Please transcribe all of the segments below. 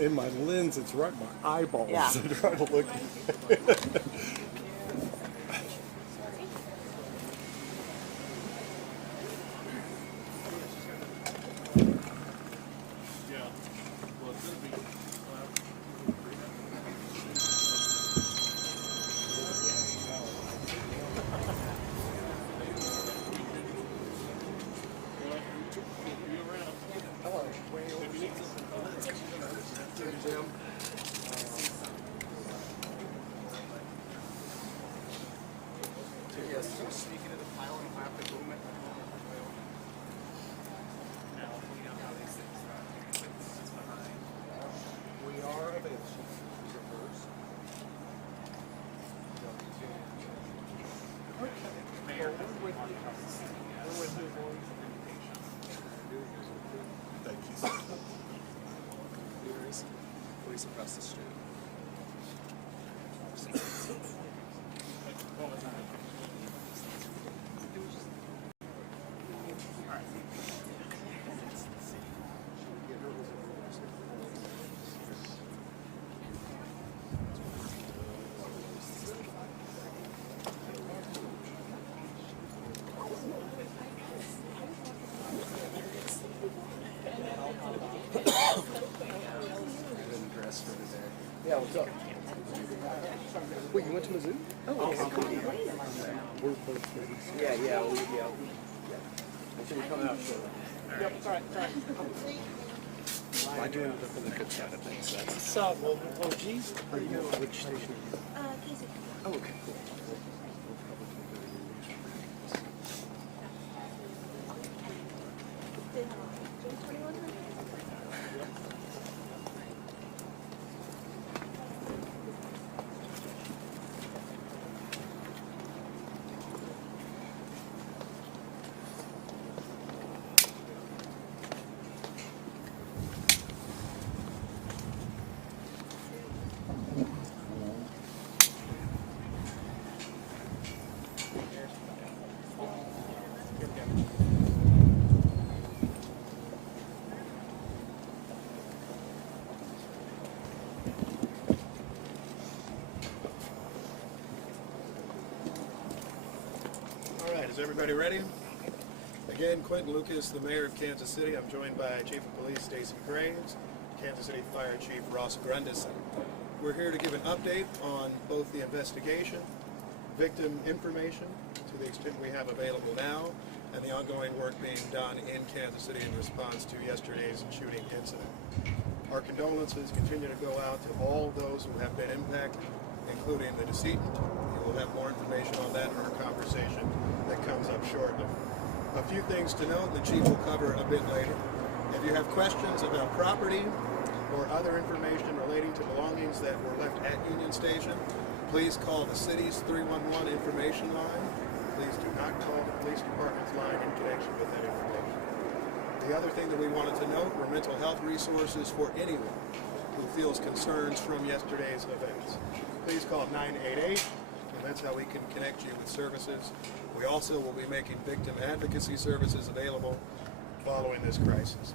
in my lens, it's right in my eyeballs. Yeah. I try to look. Police across the street. Yeah, what's up? Wait, you went to the zoo? Oh, okay, cool. We're both Yeah, we So we're coming out shortly. Yep, it's all right. I do end up on the good side of things. That's So, well, geez. Are you which station are you? Casey. Oh, okay, cool. Is everybody ready? Again, Quentin Lucas, the mayor of Kansas City. I'm joined by Chief of Police Stacy Graves, Kansas City Fire Chief Ross Grundison. We're here to give an update on both the investigation, victim information to the extent we have available now, and the ongoing work being done in Kansas City in response to yesterday's shooting incident. Our condolences continue to go out to all those who have been impacted, including the decedent. You will have more information on that in our conversation that comes up shortly. A few things to note, the Chief will cover a bit later. If you have questions about property or other information relating to belongings that were left at Union Station, please call the city's 311 information line. Please do not call the police department's line in connection with that information. The other thing that we wanted to note were mental health resources for anyone who feels concerns from yesterday's events. Please call 988, and that's how we can connect you with services. We also will be making victim advocacy services available following this crisis.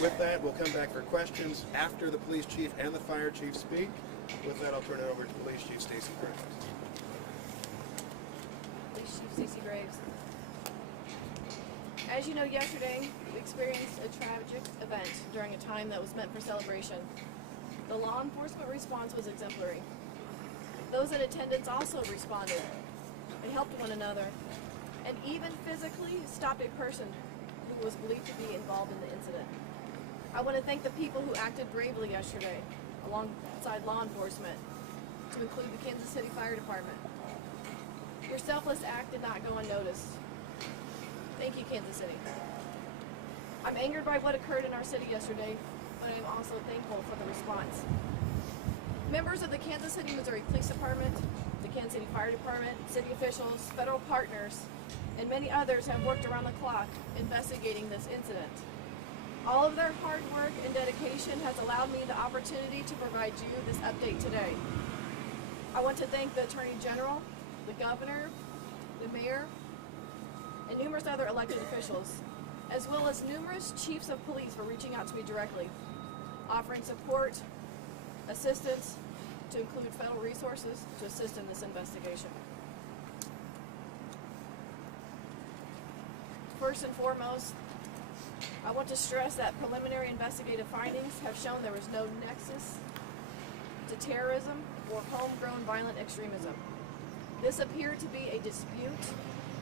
With that, we'll come back for questions after the police chief and the fire chief speak. With that, I'll turn it over to Police Chief Stacy Graves. Police Chief Stacey Graves. As you know, yesterday we experienced a tragic event during a time that was meant for celebration. The law enforcement response was exemplary. Those in attendance also responded. They helped one another and even physically stopped a person who was believed to be involved in the incident. I want to thank the people who acted bravely yesterday alongside law enforcement, to include the Kansas City Fire Department. Your selfless act did not go unnoticed. Thank you, Kansas City. I'm angered by what occurred in our city yesterday, but I'm also thankful for the response. Members of the Kansas City, Missouri Police Department, the Kansas City Fire Department, city officials, federal partners, and many others have worked around the clock investigating this incident. All of their hard work and dedication has allowed me the opportunity to provide you this update today. I want to thank the Attorney General, the Governor, the Mayor, and numerous other elected officials, as well as numerous chiefs of police for reaching out to me directly, offering support assistance to include federal resources to assist in this investigation. First and foremost, I want to stress that preliminary investigative findings have shown there was no nexus to terrorism or homegrown violent extremism. This appeared to be a dispute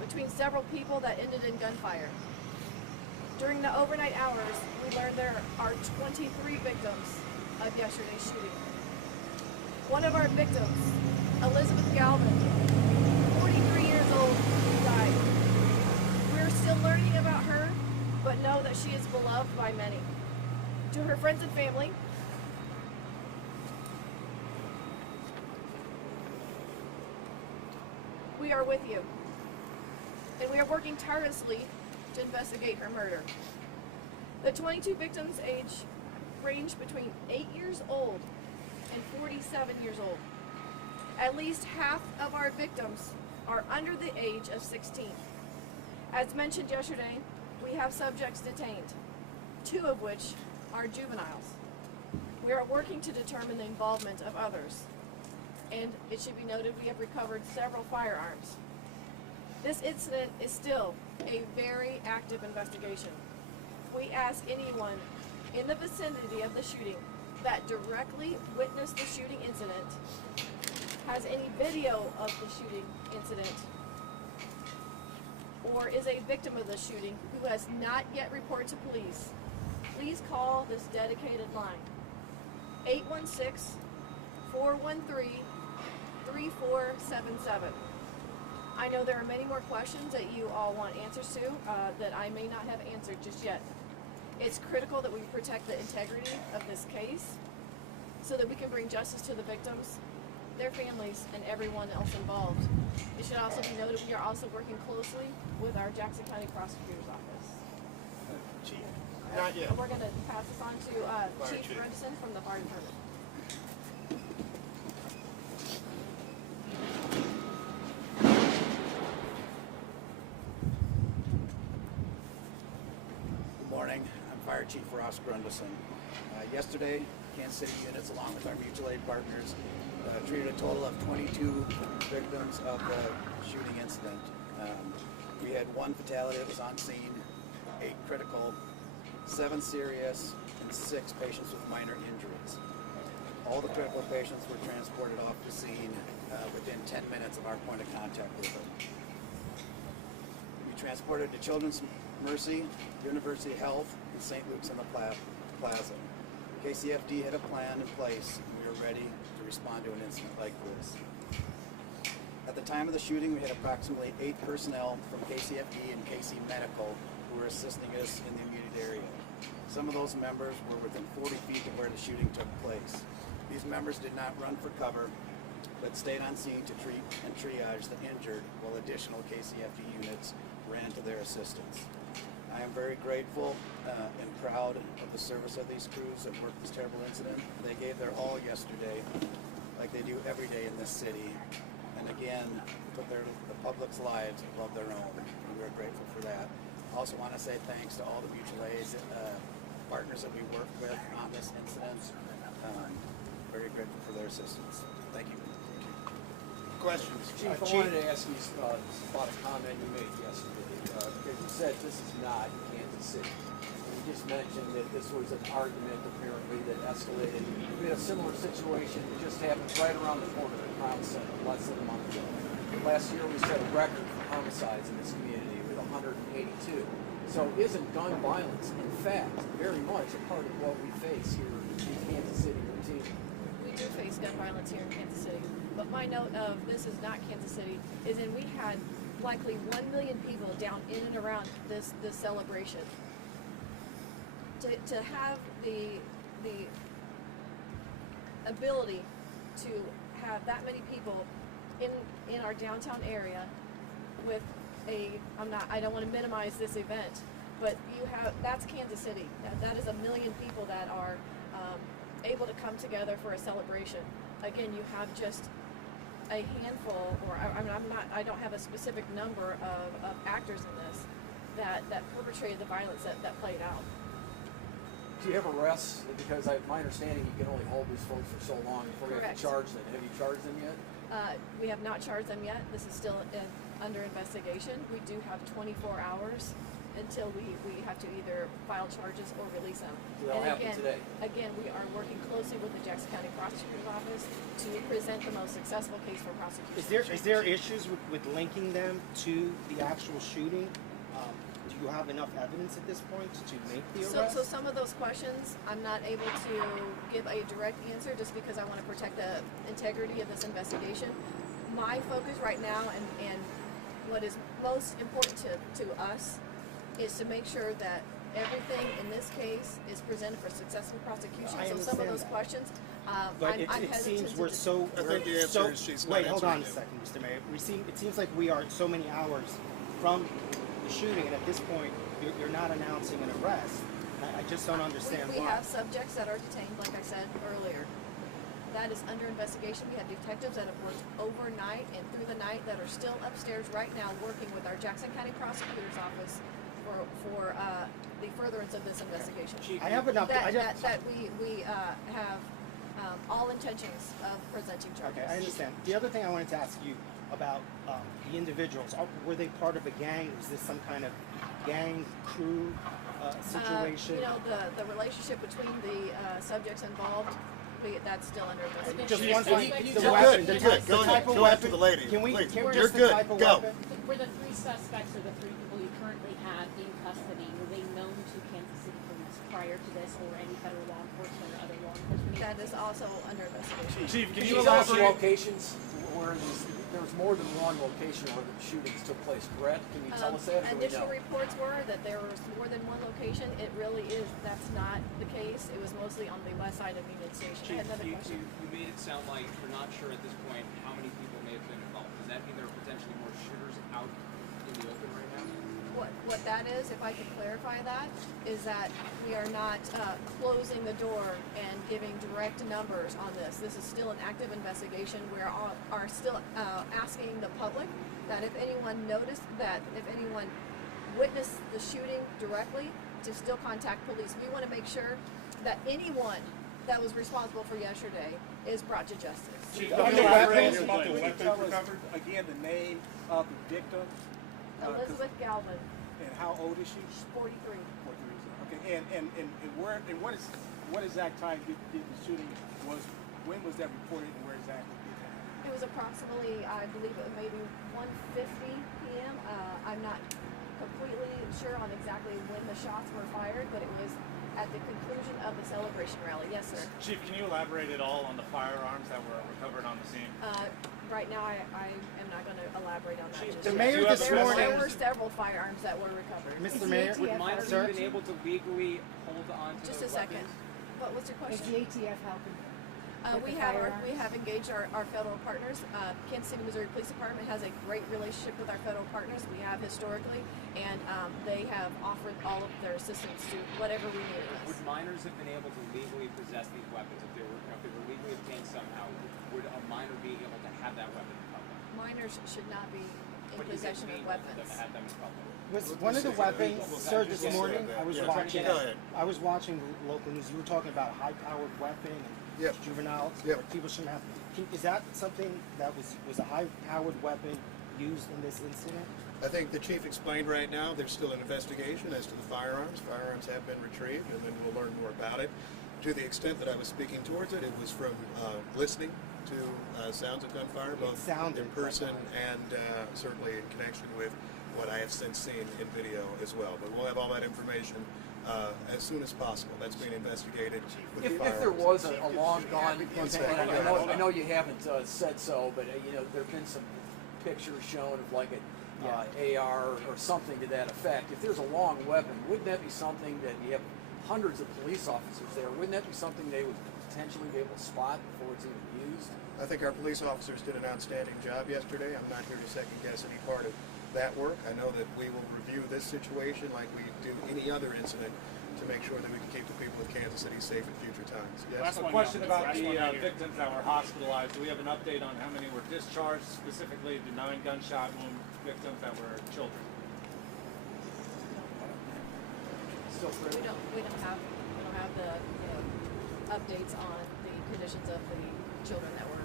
between several people that ended in gunfire. During the overnight hours, we learned there are 23 victims of yesterday's shooting. One of our victims, Elizabeth Galvin, 43 years old, died. We're still learning about her, but know that she is beloved by many. To her friends and family, we are with you, and we are working tirelessly to investigate her murder. The 22 victims' age ranged between 8 years old and 47 years old. At least half of our victims are under the age of 16. As mentioned yesterday, we have subjects detained, 2 of which are juveniles. We are working to determine the involvement of others, and it should be noted we have recovered several firearms. This incident is still a very active investigation. We ask anyone in the vicinity of the shooting that directly witnessed the shooting incident, has any video of the shooting incident, or is a victim of the shooting who has not yet reported to police, please call this dedicated line, 816-413-3477. I know there are many more questions that you all want answers to that I may not have answered just yet. It's critical that we protect the integrity of this case so that we can bring justice to the victims, their families, and everyone else involved. It should also be noted we are also working closely with our Jackson County Prosecutor's Office. Chief? Not yet. And we're going to pass this on to Chief Sanderson from the Fire Department. Good morning. I'm Fire Chief Ross Grundleson. Yesterday, Kansas City units, along with our mutual aid partners, treated a total of 22 victims of the shooting incident. We had 1 fatality that was on scene, 8 critical, 7 serious, and 6 patients with minor injuries. All the critical patients were transported off the scene within 10 minutes of our point of contact with them. We transported to Children's Mercy, University Health, and St. Luke's in the Plaza. KCFD had a plan in place, and we were ready to respond to an incident like this. At the time of the shooting, we had approximately 8 personnel from KCFD and KC Medical who were assisting us in the immediate area. Some of those members were within 40 feet of where the shooting took place. These members did not run for cover, but stayed on scene to treat and triage the injured, while additional KCFD units ran to their assistance. I am very grateful and proud of the service of these crews that worked this terrible incident. They gave their all yesterday, like they do every day in this city, and again, put the public's lives above their own. And we're grateful for that. I also want to say thanks to all the mutual aid partners that we worked with on this incident. Very grateful for their assistance. Thank you. Questions? Chief, I wanted to ask you about a comment you made yesterday, because you said this is not Kansas City. You just mentioned that this was an argument apparently that escalated. We had a similar situation that just happened right around the corner at Crown Center less than a month ago. Last year we set a record for homicides in this community with 182. So isn't gun violence, in fact, very much a part of what we face here in Kansas City routinely? We do face gun violence here in Kansas City, but my note of this is not Kansas City is in we had likely 1 million people down in and around this celebration. To have the ability to have that many people in our downtown area with I don't want to minimize this event, but that's Kansas City. That is 1 million people that are able to come together for a celebration. Again, you have just a handful, or I don't have a specific number of actors in this that perpetrated the violence that played out. Do you have arrests? Because my understanding, you can only hold these folks for so long before you have Correct. to charge them. Have you charged them yet? We have not charged them yet. This is still under investigation. We do have 24 hours until we have to either file charges or release them. So that'll happen today. Again, we are working closely with the Jackson County Prosecutor's Office to present the most successful case for prosecution. Is there issues with linking them to the actual shooting? Do you have enough evidence at this point to make the arrest? So some of those questions, I'm not able to give a direct answer just because I want to protect the integrity of this investigation. My focus right now and what is most important to us is to make sure that everything in this case is presented for successful prosecution. I So some of understand those that. questions, But I'm it hesitant seems to we're so. I think the answer is she's not Wait, hold on a answering you. second, Mr. Mayor. It seems like we are so many hours from the shooting, and at this point, you're not announcing an arrest. I just don't understand we why. have subjects that are detained, like I said earlier. That is under investigation. We have detectives that have worked overnight and through the night that are still upstairs right now working with our Jackson County Prosecutor's Office for the furtherance of this investigation. I have enough. That we have all intentions of presenting charges. Okay, I understand. The other thing I wanted to ask you about the individuals. Were they part of a gang? Was this some kind of gang crew situation? The relationship between the subjects involved, that's still under investigation. Just one thing. You're good. You're good. Go ahead. Go after the lady. Can we? Please. Can You're just the good. type of Go. weapon? Were the three suspects or the three people you currently have in custody, were they known to Kansas City police prior to this or any federal law enforcement or other law enforcement? That is also under investigation. Chief, can Can you you tell us the elaborate? locations where there was more than one location where the shootings took place, correct? Can you tell us that? Or do we Initial know? reports were that there was more than one location. It really is, that's not the case. It was mostly on the west side of Union Station. I Chief, had another you question. made it sound like you're not sure at this point how many people may have been involved. Does that mean there are potentially more shooters out in the open right now? What that is, if I could clarify that, is that we are not closing the door and giving direct numbers on this. This is still an active investigation. We are still asking the public that if anyone noticed that, if anyone witnessed the shooting directly, to still contact police. We want to make sure that anyone that was responsible for yesterday is brought to justice. Chief, On can the you elaborate weapons? about the Would you weapons tell us recovered? again the name of the victim? 'Cause- Elizabeth Galvin, And how old is she? 43. 43. Okay. And what exact time did the shooting was? When was that reported, and where exactly did that happen? It was approximately, I believe it was maybe 1:50 p.m. I'm not completely sure on exactly when the shots were fired, but it was at the conclusion of the celebration rally. Yes, sir. Chief, can you elaborate at all on the firearms that were recovered on the scene? Right now, I am not going to elaborate on that. Chief, just The yet. mayor Do you have this the morning. There were several firearms that were recovered. Mr. Is Mayor, the Would ATF minors Sir? have been able to legally hold on to Just those a second. weapons? What was your Is question? the ATF helping? We have engaged our federal partners. Kansas City, Missouri Police Department has a great relationship with our federal partners. We have historically, and they have offered all of their assistance to whatever we need. Would minors have been able to legally possess these weapons if they were legally obtained somehow? Would a minor be able to have that weapon in public? Minors should not be in What does it possession mean of for them weapons. to have them in public? was one of the weapons, sir, this morning? I was Yeah. watching. Go ahead. I was watching the local news. You were talking about a high-powered weapon and Yep. juveniles. Yep. Or people shouldn't have. Is that something that was a high-powered weapon used in this incident? I think the chief explained right now there's still an investigation as to the firearms. Firearms have been retrieved, and then we'll learn more about it. To the extent that I was speaking towards it, it was from listening to sounds of gunfire, both sounded in person gunfire. and certainly in connection with what I have since seen in video as well. But we'll have all that information as soon as possible. That's being investigated with the If firearms. there was a long gone, One second. I know you haven't said so, but there've been some pictures shown of like an AR or something to that effect. If there's a long weapon, wouldn't that be something that you have hundreds of police officers there? Wouldn't that be something they would potentially be able to spot before it's even used? I think our police officers did an outstanding job yesterday. I'm not here to second guess any part of that work. I know that we will review this situation like we do any other incident to make sure that we can keep the people of Kansas City safe at future times. Yes? A question about the victims that were hospitalized. Do we have an update on how many were discharged, specifically the 9 gunshot wound victims that were children? Still We don't have have the updates on the conditions of the children that were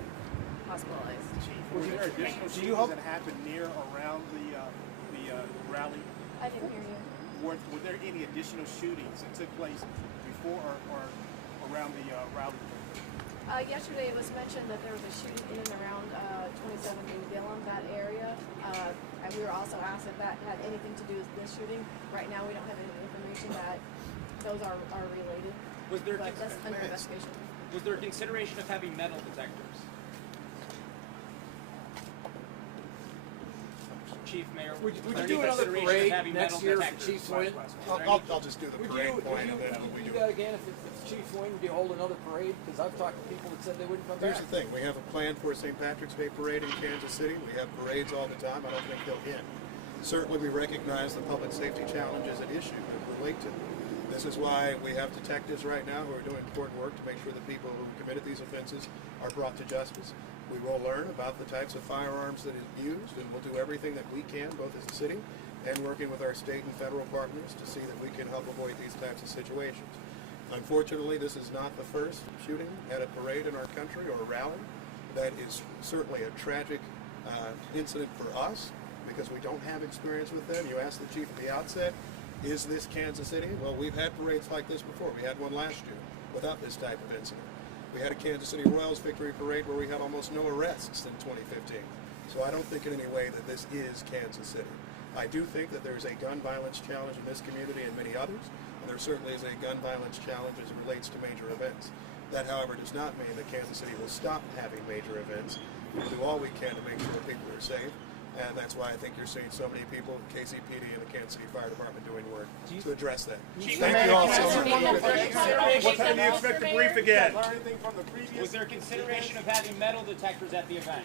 hospitalized. Chief, were there additional Do you shootings hope- that happened near or around the rally? I didn't hear you. Were there any additional shootings that took place before or around the rally? Yesterday it was mentioned that there was a shooting in and around 27 New Gillum, that area. And we were also asked if that had anything to do with this shooting. Right now we don't have any information that those are related. Was there But that's under investigation. was there consideration of having metal detectors? Chief, Mayor, Would was you there do any another consideration parade of having next metal year for detectors? Chiefs win? I'll just do the parade point and then we do do. that again if Chiefs win? Would you hold another parade? Because I've talked to people that said they wouldn't come Here's back. the thing, we have a plan for a St. Patrick's Day parade in Kansas City. We have parades all the time. I don't think they'll end. Certainly we recognize the public safety challenges at issue that relate to them. This is why we have detectives right now who are doing important work to make sure the people who committed these offenses are brought to justice. We will learn about the types of firearms that is used, and we'll do everything that we can, both as a city and working with our state and federal partners to see that we can help avoid these types of situations. Unfortunately, this is not the first shooting at a parade in our country or a rally. That is certainly a tragic incident for us because we don't have experience with them. You asked the chief at the outset, is this Kansas City? Well, we've had parades like this before. We had one last year without this type of incident. We had a Kansas City Royals victory parade where we had almost no arrests in 2015. So I don't think in any way that this is Kansas City. I do think that there's a gun violence challenge in this community and many others, and there certainly is a gun violence challenge as it relates to major events. That, however, does not mean that Kansas City will stop having major events. We'll do all we can to make sure that people are safe, and that's why I think you're seeing so many people, KCPD and the Kansas City Fire Department doing work to address that. Thank you all so much. What time do you expect to brief again? Was there consideration of having metal detectors at the event?